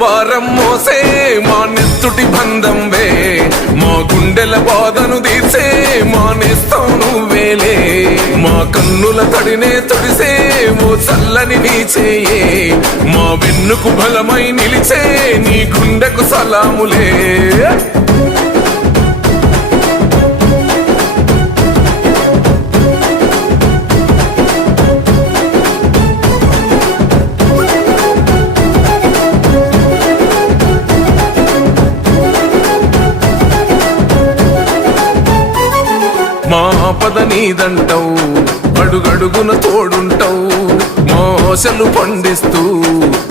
భారం మోసే మా నెత్తుటి బంధంవే, మా గుండెల బాధను తీర్చే మా నేస్తం నువ్వేలే. మా కన్నుల తడినే తొడిసే ఓ చల్లని నీ చేయే, మా వెన్నుకు బలమై నిలిచే నీ గుండెకు సలాములే. మా ఆపద నీదంటావు, అడుగడుగున తోడుంటావు, మా ఆశలు పండిస్తూ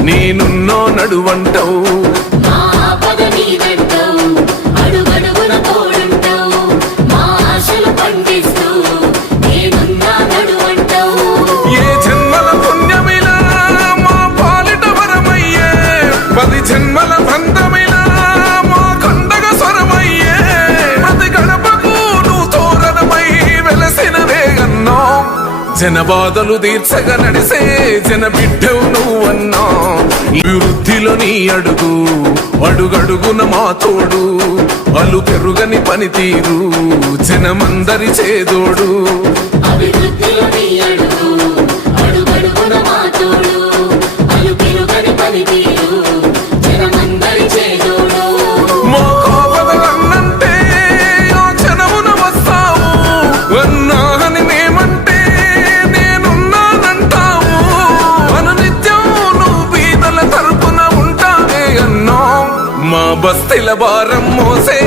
నేనున్నో నడువంటావు. ఏ జన్మల పుణ్యమిలా మా పాలిట వరమయ్యే, 10 జన్మల బంధమిలా మా కండగ స్వరమయ్యే. ప్రతి గడపకు నువ్వు తోరణమై వెలసినవే అన్నా, జన బాధలు తీర్చగా నడిసే జన బిడ్డవు నువ్వన్నా. వృద్ధిలో నీ అడుగు, అడుగడుగున మా తోడు, అలు పెరుగని పనితీరు జనమందరి చేదోడు. మా కాపద కన్నంటే ఆ క్షణమున వస్తావు, అన్నా అని మేమంటే నేనున్నానంటావు. అనునిత్యం నువ్వు బీదల తరపున ఉంటావే అన్నా, మా బస్తీల భారం మోసే